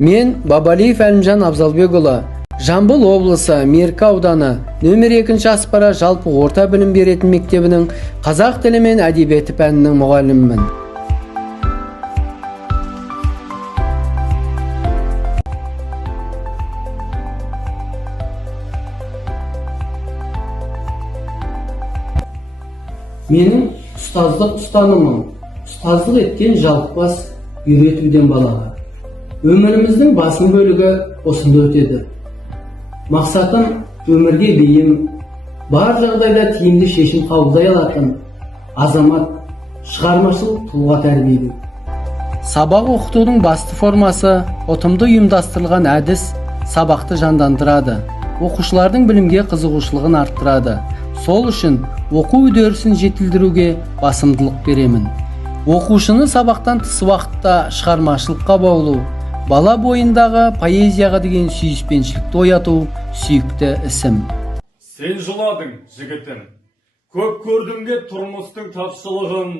Мен Бабалиев Әлімжан Абзалбекұлы, Жамбыл облысы Меркі ауданы нөмір 2 аспара жалпы орта білім беретін мектебінің қазақ тілі мен әдебиеті пәнінің мұғалімімін. Менің ұстаздық ұстанымым, ұстаздық еткен жалықпас үйретуден балаға. Өміріміздің басым бөлігі осында өтеді. Мақсатым өмірге бейім, бар жағдайда тиімді шешім қабылдай алатын азамат, шығармашыл тұлға тәрбиелеу. Сабақ оқытудың басты формасы ұтымды ұйымдастырылған әдіс сабақты жандандырады, оқушылардың білімге қызығушылығын арттырады. Сол үшін оқу үдерісін жетілдіруге басымдылық беремін. Оқушыны сабақтан тыс уақытта шығармашылыққа баулу, бала бойындағы поэзияға деген сүйіспеншілікті ояту сүйікті ісім. Сен жыладың, жігітім. Көп көрдімге тұрмыстың тапшылығын,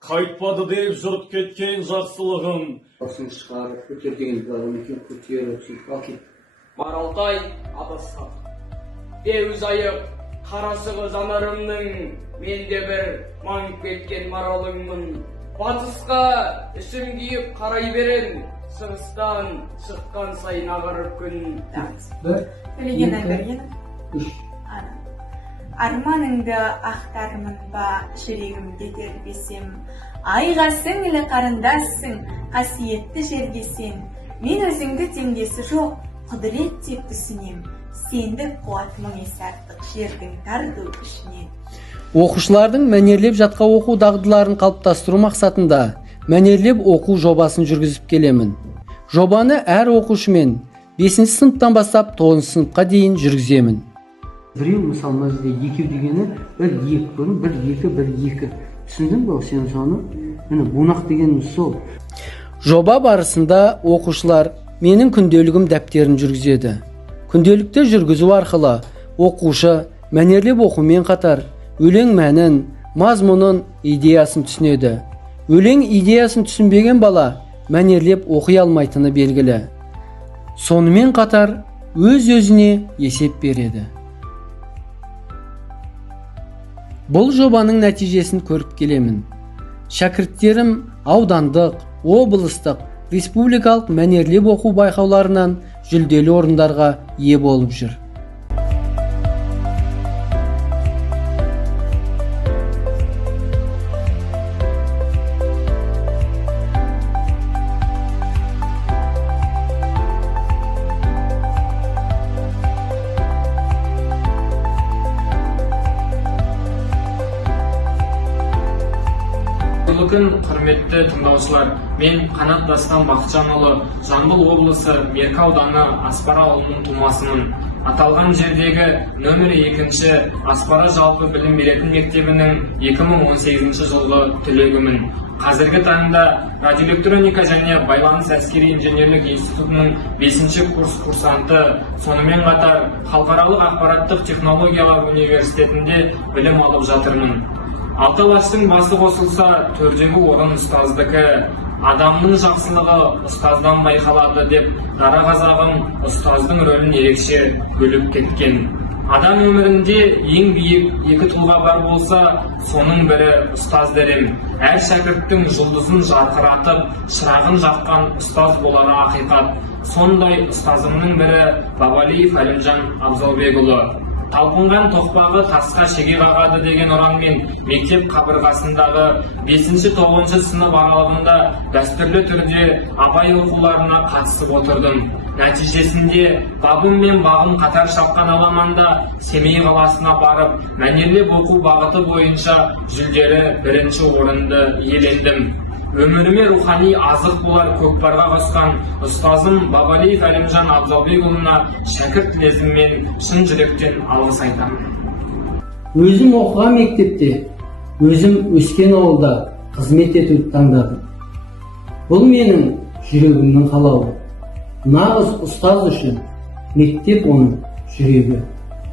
қайтпады деп жұрт кеткен жақсылығын. Басын шығарып, көтер деген бағымекен көтеріп, сөйтіп, Маралтай адасқан. Беуіз айық, қарашығы жанарымның, менде бір маңып кеткен маралыңмын. Батысқа ішім күйіп қарай берен, шығыстан шыққан сайын ағарып күн. Білеген әберген. Арманыңды ақтармын ба жүрегімде тербесем, айға сіңлі қарындассың, қасиетті жерге сен. Мен өзіңді теңдесі жоқ, құдірет деп түсінем. Сендік қуат мың есе артық жердің тарту күшінен. Оқушылардың мәнерлеп жатқа оқу дағдыларын қалыптастыру мақсатында мәнерлеп оқу жобасын жүргізіп келемін. Жобаны әр оқушымен 5 сыныптан бастап 9 сыныпқа дейін жүргіземін. Біреу мысалы мына жерде екеу дегені 1-2 көрін, 1-2. Түсіндің бе сен соны? Міне бунақ дегеніміз сол. Жоба барысында оқушылар менің күнделігім дәптерін жүргізеді. Күнделікті жүргізу арқылы оқушы мәнерлеп оқумен қатар өлең мәнін, мазмұнын, идеясын түсінеді. Өлең идеясын түсінбеген бала мәнерлеп оқи алмайтыны белгілі. Сонымен қатар өз-өзіне есеп береді. Бұл жобаның нәтижесін көріп келемін. Шәкірттерім аудандық, облыстық, республикалық мәнерлеп оқу байқауларынан жүлделі орындарға ие болып жүр. Күн құрметті тыңдаушылар, мен Қанат Дастан Бақытжанұлы, Жамбыл облысы Меркі ауданы Аспара ауылының тумасымын. Аталған жердегі нөмір 2 Аспара жалпы білім беретін мектебінің 2018 жылғы түлегімін. Қазіргі таңда радиоэлектроника және байланыс әскери инженерлік институтының 5 курс курсанты, сонымен қатар халықаралық ақпараттық технологиялар университетінде білім алып жатырмын. Алты-алаштың басы қосылса, төрдегі орын ұстаздікі, адамның жақсылығы ұстаздан байқалады деп дара қазағым ұстаздың рөлін ерекше бөліп кеткен. Адам өмірінде ең биік екі тұлға бар болса, соның бірі ұстаз дерем. Әр шәкірттің жұлдызын жарқыратып, шырағын жаққан ұстаз болары ақиқат. Сондай ұстазымның бірі Бабалиев Әлімжан Абзалбекұлы. Талпынған тоқпағы тасқа шеге қағады деген ұранмен мектеп қабырғасындағы 5-9 сынып аралығында дәстүрлі түрде абай оқуларына қатысып отырдым. Нәтижесінде бабым мен бағым қатар шапқан аламанда Семей қаласына барып, мәнерлеп оқу бағыты бойынша жүлделі 1 орынды иелендім. Өміріме рухани азық болар көкпарға қосқан ұстазым Бабалиев Әлімжан Абзалбекұлына шәкірт лезіммен шын жүректен алғыс айтамын. Өзім оқыған мектепте, өзім өскен ауылда қызмет етуді таңдадым. Бұл менің жүрегімнің қалауы. Нағыз ұстаз үшін мектеп оның жүрегі.